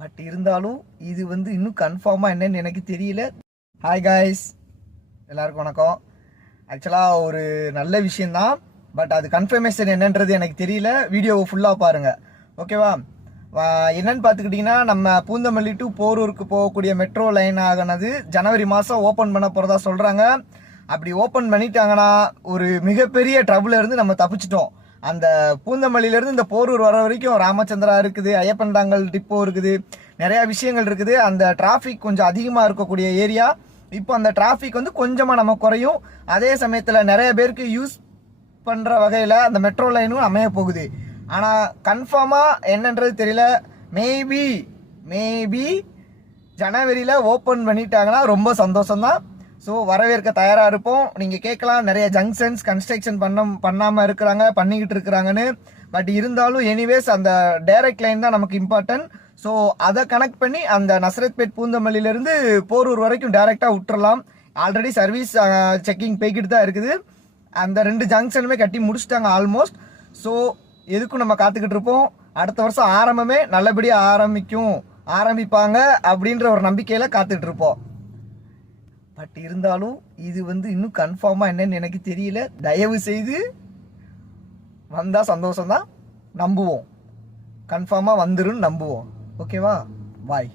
But இருந்தாலும் இது இன்னும் கன்ஃபார்மாக என்னன்னு எனக்கு தெரியல. ஹாய் காய்ஸ், எல்லாருக்கும் வணக்கம். ஆக்சுவலாக ஒரு நல்ல விஷயந்தான், பட் அது கன்ஃபர்மேஷன் என்னன்றது எனக்கு தெரியல. வீடியோவை ஃபுல்லாக பாருங்கள், ஓகேவா? என்னன்னு பார்த்துக்கிட்டிங்கன்னா, நம்ம பூந்தமல்லி டு போரூருக்கு போகக்கூடிய மெட்ரோ லைன் ஆகினது ஜனவரி மாதம் ஓப்பன் பண்ண போகிறதா சொல்கிறாங்க. அப்படி ஓப்பன் பண்ணிட்டாங்கன்னா ஒரு மிகப்பெரிய ட்ரபுள் இருந்து நம்ம தப்பிச்சிட்டோம். அந்த பூந்தமல்லியிலேருந்து இந்த போரூர் வர வரைக்கும் ராமச்சந்திரா இருக்குது, ஐயப்பன்தாங்கல் டிப்போ இருக்குது, நிறையா விஷயங்கள் இருக்குது. அந்த டிராஃபிக் கொஞ்சம் அதிகமாக இருக்கக்கூடிய ஏரியா. இப்போ அந்த டிராஃபிக் கொஞ்சமாக நம்ம குறையும். அதே சமயத்தில் நிறைய பேருக்கு யூஸ் பண்ணுற வகையில் அந்த மெட்ரோ லைனும் அமைய போகுது. ஆனால் கன்ஃபார்மாக என்னன்றது தெரியல. மேபி ஜனவரியில் ஓப்பன் பண்ணிட்டாங்கன்னா ரொம்ப சந்தோஷம்தான். ஸோ வரவேற்க தயாராக இருப்போம். நீங்கள் கேட்கலாம், நிறைய ஜங்ஷன்ஸ் கன்ஸ்ட்ரக்ஷன் பண்ணாமல் இருக்கிறாங்க, பண்ணிக்கிட்டு இருக்கிறாங்கன்னு. பட் இருந்தாலும் எனிவேஸ் அந்த டைரக்ட் லைன் தான் நமக்கு இம்பார்ட்டன்ட். ஸோ அதை கனெக்ட் பண்ணி அந்த நசரத்பேட் பூந்தமல்லியிலேருந்து போரூர் வரைக்கும் டைரெக்டாக விட்டுறலாம். ஆல்ரெடி சர்வீஸ் செக்கிங் போய்கிட்டு தான் இருக்குது. அந்த 2 ஜங்ஷனுமே கட்டி முடிச்சுட்டாங்க ஆல்மோஸ்ட். ஸோ எதுக்கும் நம்ம காத்துக்கிட்டு இருப்போம். அடுத்த வருஷம் ஆரம்பமே நல்லபடியாக ஆரம்பிப்பாங்க அப்படின்ற ஒரு நம்பிக்கையில் காத்துக்கிட்டு இருப்போம். பட் இருந்தாலும் இது இன்னும் கன்ஃபார்மாக என்னன்னு எனக்கு தெரியல. தயவு செய்து வந்தால் சந்தோஷம்தான், நம்புவோம். கன்ஃபார்மாக வந்துருன்னு நம்புவோம், ஓகேவா? பாய்.